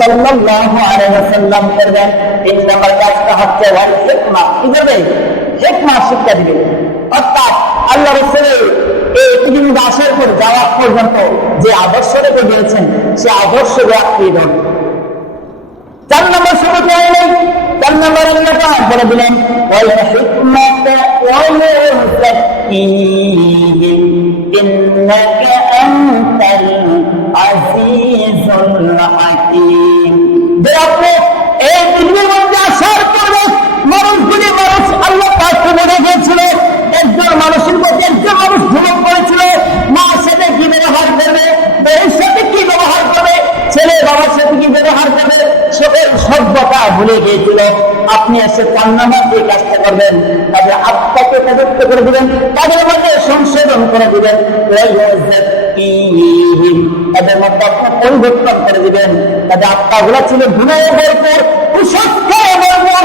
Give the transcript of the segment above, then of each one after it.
সাল্লাল্লাহু আলাইহি ওয়াসাল্লাম করবেন তিন নম্বর কাজটা হচ্ছে ওয়াল হিকমা। কি করবে হিকমা শিক্ষা দিবে। অর্থাৎ আল্লাহ রসুলের এই ধরবে চার নম্বর মানুষগুলি মানুষ আল্লাহ পাককে বলে গিয়েছিল একজন মানুষের মধ্যে একজন মানুষ ভ্রমণ করেছিল, মা সাথে কি ব্যবহার করবে বউর সাথে কি ব্যবহার করবে, ছেলে বাবার সাথে কি ব্যবহার করবে সকল সভ্যতা ভুলে গিয়েছিল। আপনি এসে কান্নামা দিয়ে কাজটা করবেন, তাদের আত্মাকে প্রযুক্ত করে দিবেন, তাদের মধ্যে সংশোধন করে দিবেন। তাদের মধ্যে আপনি পরিবর্তন করে দিবেন। তাদের আত্মাগুলো ছিল গুণের ভরপুর কুসংস্কার ভরপুর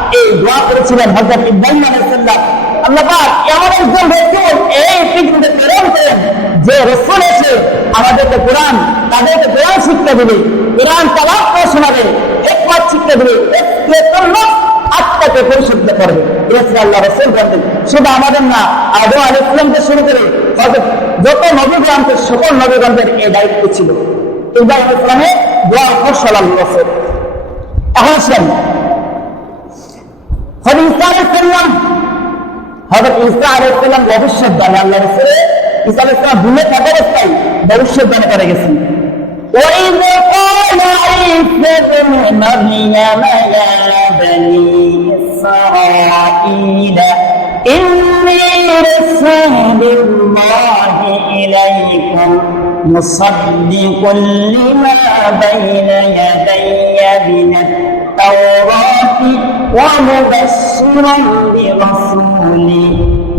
এই দোয়া করেছিলেন হযরত ইব্রাহিম আলাইহিস সালাম। আল্লাহ পাক এমন একজন রসুল এই পৃথিবীতে প্রেরণ করেন যে রসুল এসে আমাদেরকে কোরআন, তাদেরকে কোরআন শিক্ষা দিবে, কোরআন তালাক করে শোনাবে হেকমত শিক্ষা দিবে আত্মাকে পরিশুদ্ধ করবে। আল্লাহ রসুল বলতেন শুধু আমাদের না, আদম আলী ইসলামকে শুরু করে যত নবীগ্রামকে সকল নবীগ্রামদের এই দায়িত্ব ছিল। ইব্রাহিম ইসলামে দোয়া ফসল রসুল এখন আসেন হযরত ঈসা আলাইহিস সালাম হযরত ঈসা আলাইহিস সালাম ভবিষ্যৎবাণী আল্লাহ রসুলের ঈসা আলাইহিস সালাম ভুলে থাকা অবস্থায় ভবিষ্যৎবাণী করে গেছেন وإذ قال عيسى ابن مريم يا بني إسرائيل إني رسول الله إليكم مصدق لما بين يدي من التوراة ومبشرا برسول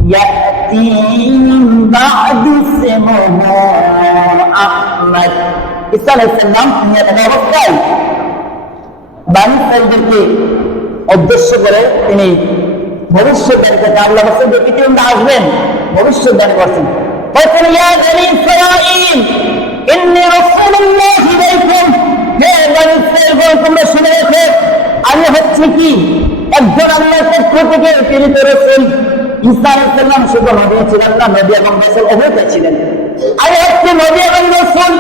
يأتي من بعد اسمه أحمد ঈসা আলাইসাল্লাম দুনিয়া থাকা অবস্থায় বাণী সাহেবদেরকে উদ্দেশ্য করে তিনি ভবিষ্যৎবাণী করতে আল্লাহ রসুল যে পৃথিবীতে আসবেন ভবিষ্যৎবাণী করছেন বলছেন ইয়া বনি ইসরাঈল ইন্নী রাসূলুল্লাহ ইলাইকুম হে বনি ইসরাঈল তোমরা শুনে রেখো আমি হচ্ছে কি একজন আল্লাহর পক্ষ থেকে প্রেরিত রসুল ঈসা আলাইসাল্লাম শুধু নবী ছিলেন না নবী এবং রাসূল উভয় ছিলেন আমি হচ্ছে নবী এবং রাসূল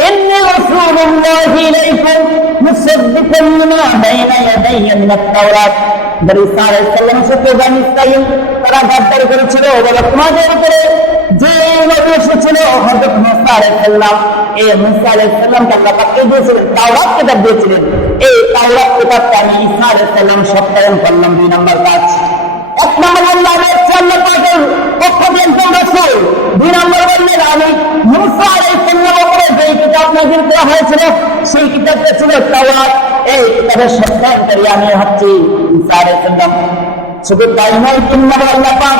إني رسول الله إليكم مصدقا لما بين يدي من التوراة বলে ঈসা আলাইহিসসালামের সাথে বনি ইসরাইল তারা গাদ্দারি করেছিল বলে তোমাদের উপরে যে নবী এসেছিল হযরত মুসা আলাইহিসসালাম এই মুসা আলাইহিসসালামকে আল্লাহ পাক দিয়েছিলেন তাওরাত কিতাব দিয়েছিলেন এই তাওরাত কিতাবটা আমি ঈসা আলাইহিসসালাম সত্যায়ন করলাম দুই নম্বর কাজ। এক নম্বর আল্লাহ আল্লাহ পাকের পক্ষ দিয়ে একজন দুই নম্বর বললেন আমি মুসা আলাইহিসসালামের উপরে যে কিতাব নাযিল করা হয়েছিল, সেই কিতাবটা ছিল তাওরাত। এই কিতাবের সত্যায়নকারী আমি হচ্ছি ঈসা আলাইহিসসালাম শুধু তাই নয়, তিন নম্বর আল্লাহ পাক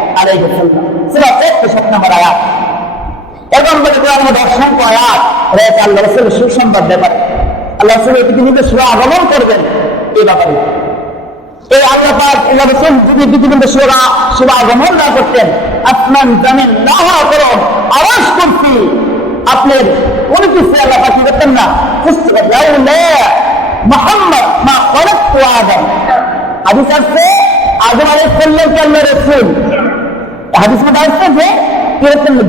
আলাইহি ওয়াসাল্লাম। সূরা 61 নম্বর আয়াত। এবং বলে কোরআন মধ্যে অসংখ্য আয়াত রয়েছে আল্লাহ রাসূলের সুসংবাদ ব্যাপারে। আল্লাহ রাসূল পৃথিবীতে সুরা আগমন করবেন এই ব্যাপারে। এই আল্লাহ পাক আল্লাহ রাসূল যদি পৃথিবীতে সুরা সুরা আগমন না করতেন, আসমান জমিন না হওয়া করো আওয়াজ করছি আপনার কোন কিছু আল্লাহ পাক হাদিস যে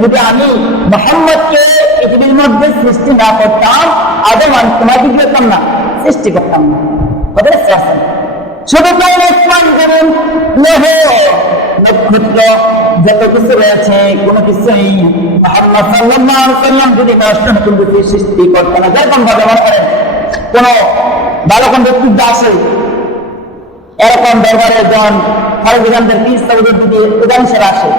যদি আমি মোহাম্মদকে পৃথিবীর মধ্যে সৃষ্টি না করতাম আর তোমাকে কি করতাম না? সৃষ্টি করতাম না। কথা বুঝতে পারছেন? শুধু তাই স্মান করুন লৌহ যত কিছু কোনো যদি সৃষ্টি না। কোন ভালো কোন আসে এরকম দরবারে জন ফরজগানদের পীর সাহেবের যদি উদাহরণ আসে।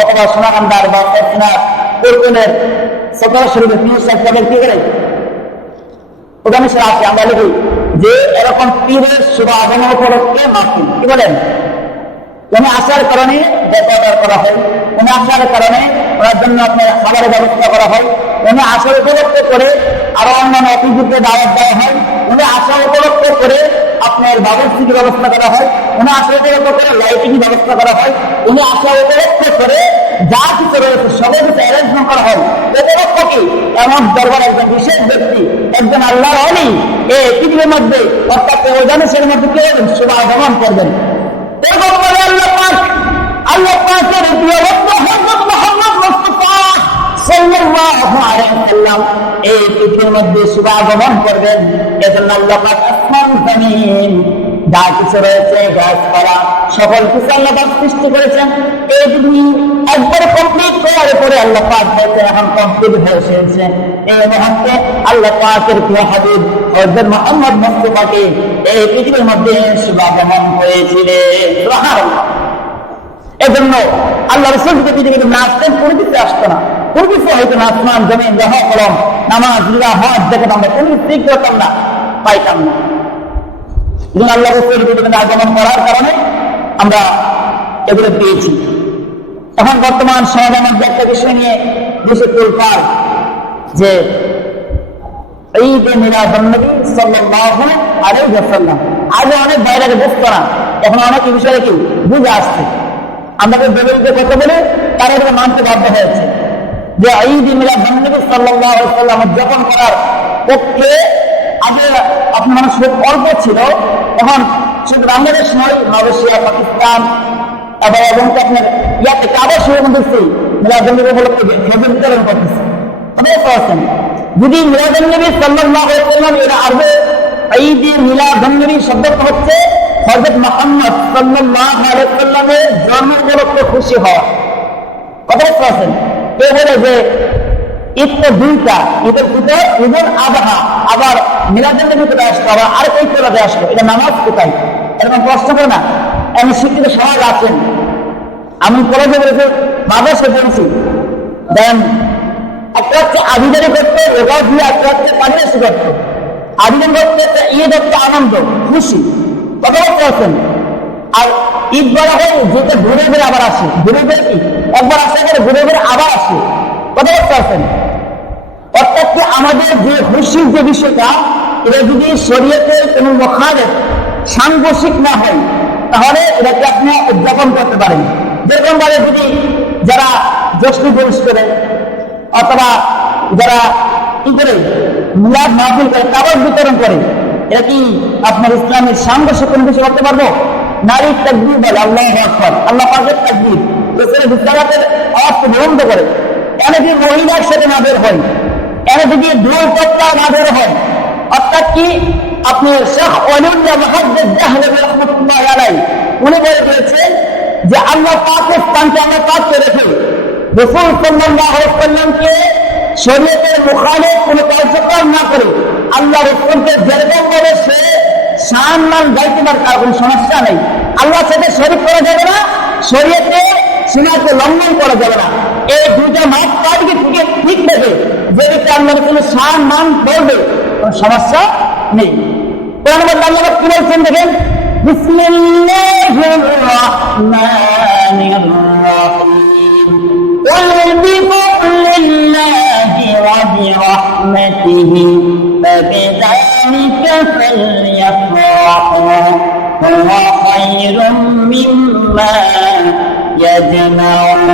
অথবা সোনাকান্দার বা সোনার পূর্বনের সকল শরীরে পীর কি করে উদাহরণ আসে, আমরা লিখি যে এরকম পীরের শুভ আগমন উপলক্ষে মাফি কি বলেন? উনি আসার কারণে বেতদার করা হয়, উনি আসার কারণে ওনার জন্য আপনার খাবারের ব্যবস্থা করা হয়, উনি আসার উপলক্ষ করে আরও অন্যান্য অতিথিকে দাওয়াত দেওয়া হয়, উনি আসা উপলক্ষ করে আপনার বাবরচির ব্যবস্থা করা হয়, উনি আসা উপলক্ষ করে লাইটিং ব্যবস্থা করা হয়, উনি আসা উপলক্ষ করে যা কিছু রয়েছে, সবাই কিছু অ্যারেঞ্জমেন্ট করা হয়। উপলক্ষ কি? এমন দরবার একজন বিশেষ ব্যক্তি, একজন আল্লাহর অলি এই পৃথিবীর মধ্যে, অর্থাৎ ওই মানুষের মধ্যে কে শুভ করবেন। বলে আল্লাহ পাক আল্লাহ পাকের এই পৃথিবীর মধ্যে শুভাগমন করবেন। এজন্য আল্লাহ আসমান জমিন যা কিছু রয়েছে গাছপালা সকল কিছু আল্লাহ সৃষ্টি করেছেন। এই পৃথিবী একবার কমপ্লিট করার পরে আল্লাহ পাক এখন কমপ্লিট হয়ে এসেছে। এই মুহূর্তে আল্লাহ পাকের প্রিয় হাবিব, হযরত মুহাম্মদ মুস্তাফাকে এই পৃথিবীর মধ্যে হয়েছিলেন এজন্য আল্লাহ রসুল যদি পৃথিবীতে না আসতেন, কোনো কিছু আসতো না। কোনো কিছু হয়তো না আসমান, জমিন কলম, নামাজ দেখে আমরা কোনো কিছু ঠিক করতাম না, পাইতাম না। এবং আল্লাহ রসুল পৃথিবীতে আগমন করার কারণে আমরা এগুলো পেয়েছি। এখন বর্তমান সমাজের মধ্যে একটা বিষয় নিয়ে দেশে তোলপার যে ঈদ মিলাদুন্নবী সাল্লাল্লাহু আলাইহি ওয়াসাল্লাম। আগে অনেক বাইরে বুঝতো না এখন অনেক বিষয়ে কি বুঝে আসছে। আমাদের দলিলকে কথা বলে, তারা এগুলো মানতে বাধ্য হয়েছে। যে ঈদ মিলাদুন্নবী সাল্লাল্লাহু আলাইহি ওয়াসাল্লাম উদযাপন করার পক্ষে আগে আপনার মানুষ অল্প ছিল এখন শুধু বাংলাদেশ নয়, মালয়েশিয়া, পাকিস্তান, আবার এবং আপনার ইয়াতে কাবার শুরু করতেছে মিলাদুন্নবী উপলক্ষে নবী বিতরণ করতেছে। অনেক আছেন যদি মিলাদুন্নবী সাল্লাল্লাহু আলাইহি ওয়াসাল্লাম এর আরবে ঈদ মিলাদুন্নবী শব্দটা হচ্ছে, হযরত মুহাম্মদ সাল্লাল্লাহু আলাইহি ওয়াসাল্লামের জন্ম উপলক্ষে খুশি হওয়া। কথা পারছেন এ বলে যে ঈদ তো দুইটা, ঈদের ভিতর, ঈদের আবহা। আবার মিলাদুন্নবী কোথায় আসলো আবার আর কই কোথায় আসলো এটা নামাজ কোথায়? এরকম প্রশ্ন করে না। এমন শিক্ষিত সমাজ আছেন। আমি কলেজে বলেছি বাবা সে বলছি দেন, একটা হচ্ছে আবিদারি করতে ওটাও দিয়ে একটা হচ্ছে পারিবেশি করতে আবিদান করতে একটা ঈদ হচ্ছে আনন্দ, খুশি। কথা বলতে পারছেন? আর ঈদ বলা হয় যেটা ঘুরে ঘুরে আবার আসে। ঘুরে ঘুরে কি? একবার আসে ঘুরে ঘুরে আবার আসে। কথা পারছেন অর্থাৎ আমাদের যে খুশির যে বিষয়টা, এটা যদি শরীয়তের কোনো মখাদের সাংঘর্ষিক না হয়, তাহলে এটাকে আপনি উদযাপন করতে পারেন। যেরকম ভাবে যদি যারা জ্যৈষ্ঠী পুরুষ করে, অথবা যারা কি করে, মিলাদ মাহফিল করে কাগজ বিতরণ করে, এটা কি আপনার ইসলামের সাংঘর্ষিক কোনো কিছু করতে পারব? নারীর তাকবির বলে, আল্লাহ আকবর, আল্লাহ পাকের তাকবির। এছাড়া বিদ্যালয়ের অর্থ বন্ধ করে। যদি মহিলার সাথে না বের হয়, এনে যদি দূর না বের হয়, অর্থাৎ কি? আপনি শেখ অলিউল্লাহ মহাদ্দেদ জাহলে রহমতুল্লাহ আলাই, উনি বলে দিয়েছেন যে আল্লাহ পাকের স্থানকে আমরা পাককে রেখে। রসুল আলাইহি সাল্লামকে শরীয়তের মুখালে কোনো কার্যক্রম না করে আল্লাহ রসুলকে যেরকম করে সে গাইতে পারে তার কোনো সমস্যা নেই। আল্লাহ সাথে শরীর করা যাবে না শরীয়তে সীমাকে লঙ্ঘন করা যাবে না। এই দুইটা মাঠ পাটিকে ঠিক ঠিক রেখে যে ব্যক্তি আল্লাহর কোনো সম্মান করবে কোনো সমস্যা নেই কোরআন বলতে আল্লাহ কি বলছেন দেখেন বিসমিল্লাহির রহমানির রহিম قل بفضل الله وبرحمته فبذلك فليفرحوا هو خير مما يجمعون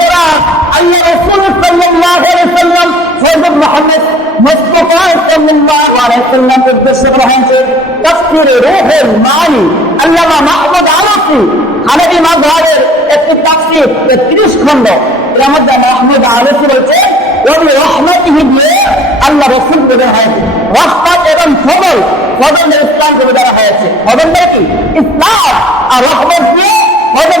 দ্বারা আল্লাহ রাসূল সাল্লাল্লাহু আলাইহি সাল্লাম মুহাম্মদ মুস্তাফা সাল্লাল্লাহু আলাইহি সাল্লাম তাফসীর মানি আল্লামা মাহমুদ একটি তাফসীর 30 খণ্ড এর মধ্যে মাহমুদ আলাফি বলছে ওই রহমতিহি দিয়ে আল্লাহ রসুল বোঝানো হয়েছে। এবং ফদল ফদল ইসলামকে বোঝানো হয়েছে। ফদলটা কি? ইসলাম। আর রহমত দিয়ে মুস্তাফা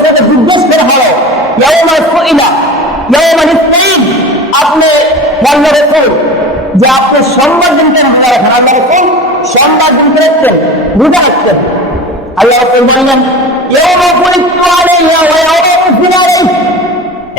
রসুলকে জিজ্ঞেস করা হলো আপনি আল্লাহ রসুল, যে আপনি সোমবার দিন কেন রোজা রাখেন আল্লাহ রসুল সোমবার দিন রাখতেন রোজা রাখতেন আল্লাহ রাসূল বললেন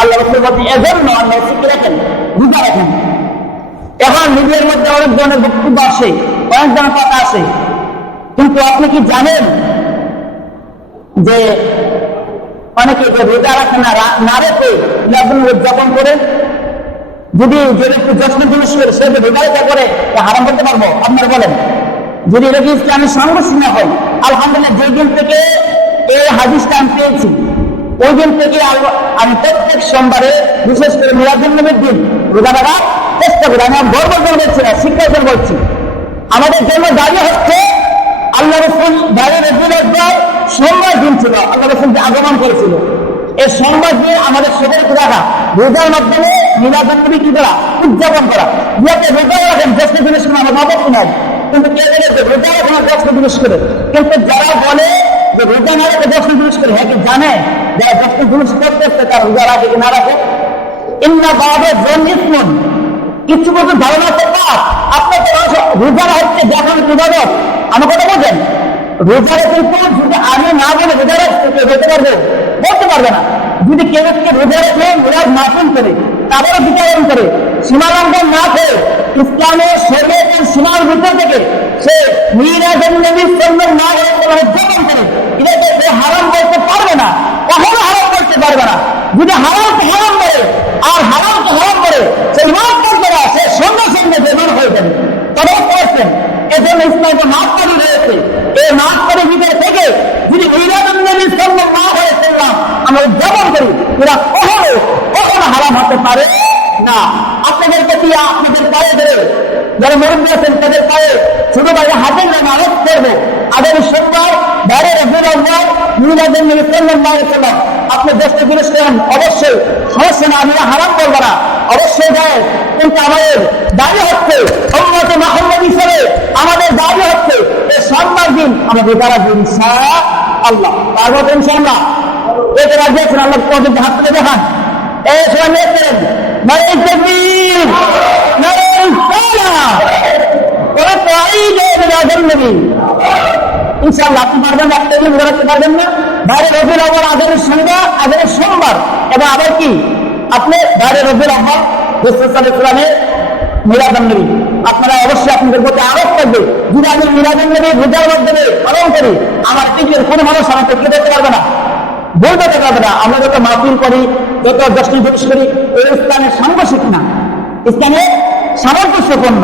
আল্লাহ রসুল বলতে এজন্য আল্লাহ রসুল রাখেন রোজা রাখেন। এখন নিজের মধ্যে অনেক ধরনের বক্তব্য আসে, অনেক ধরনের কথা আসে। কিন্তু আপনি কি জানেন যে অনেকে যে রোজা রাখে না না রেখে উদযাপন করে? যদি যে ব্যক্তি যত্ন জিনিস করে সে যে রোজা করে হারাম করতে পারব? আপনারা বলেন। যদি এটা কি ইসলামের সংঘর্ষ না হয়, আলহামদুলিল্লাহ যেই দিন থেকে এই হাদিসটা আমি পেয়েছি ওই দিন থেকে আমি প্রত্যেক সোমবারে, বিশেষ করে মিরাজুল নবীর দিন, রোজা রাখার চেষ্টা করি। আমি গর্ব করে না, শিক্ষা করে বলছি। আমাদের জন্য দাবি হচ্ছে, আল্লাহ রসুল পর সোমবার দিন ছিল, আল্লাহ রসুল আগমন করেছিল। এই সোমবার দিয়ে আমাদের সতর্ক রাখা। রোজার মাধ্যমে মিলাদুল নবী কি করা? উদযাপন করা। যাতে রোজা রাখেন দশটা জিনিস আমার আপত্তি নাই কিন্তু কে রোজা রাখেন দশটা জিনিস করে কিন্তু যারা বলে যে রোজা না রেখে দশটা জিনিস করে হ্যাঁ কি জানে? যারা দশটা জিনিস করতেছে, তার রোজা রাখে কি না রাখে? ইন্না বাবা জন্মিসমন কিছু কিছু ধারণা পাপ আপনার তো রোজার হচ্ছে দেখান ইবাদত আমার কথা বলছেন? রোজার কিন্তু যদি আমি না বলে রোজা রাখতে বলতে পারবে? বলতে পারবে না। যদি কেউ রোজা রেখে রোজার মাসুল করে, তারপরে বিচারণ করে। সীমালঙ্ঘন না করে ইসলামের শরীরের সীমার ভিতর থেকে সে মিরাজের নবী সাল্লাল্লাহু না উদযাপন করে। এটাকে সে হারাম বলতে পারবে না, কখনো হারাম করতে পারবে না। যদি হারামকে হারাম করে, আর হারামকে হারাম করে, সে ইমান করবে না, সে সঙ্গে সঙ্গে বেমান হয়ে যাবে। তবে করছেন এজন্য ইসলামকে মাফ করে রয়েছে এই মাফ করে ভিতরে থেকে যদি মিরাজুল নবী সাল্লাল্লাহু আলাইহি সাল্লাম আমরা উদযাপন করি, এরা কখনো কখনো হারাম হতে পারে। না। আপনাদের প্রতি আপনাদের পায়ে ধরে যারা মরুদ্দ আছেন, তাদের পায়ে ছোট ভাই হাতের নামে আরোপ করব। আগামী সোমবার বাইরে আল্লাহ মিরাজুল নবী সাল্লাল্লাহু আলাইহি সাল্লাম আপনি দেশটা জিনিস অবশ্যই সমস্যা না আমি হারাম করব না। অবশ্যই দেয় কিন্তু আমাদের দাবি হচ্ছে, উম্মতে মোহাম্মদ হিসেবে আমাদের দাবি হচ্ছে এই সোমবার দিন আমাদের তারা দিন সারা আল্লাহ পারব তো ইনশাআল্লাহ, এতে রাজি আছেন আল্লাহ কত হাত তুলে দেখান। এই সবাই নিয়েছেন নারে তকবীর ইনশাআল্লাহ আপনি পারবেন দিন রাখতে পারবেন না বাইরে রবির আবার আগের সন্ধ্যা আগের সোমবার এবং আবার কি আপনি বাইরে রবির আহ্বান ইসলামে মিরাদান নবী আপনারা অবশ্যই আপনাদের প্রতি আরোপ করবে যদি আমি মাধ্যমে পালন করি আমার পৃথিবীর কোনো মানুষ আমাকে কে দেখতে পারবে না বলতে তো কথাটা আমরা যত মাহফিল করি, যত দশটি জিনিস করি এই ইসলামের সাংঘর্ষিক না। ইসলামের সামঞ্জস্যপূর্ণ।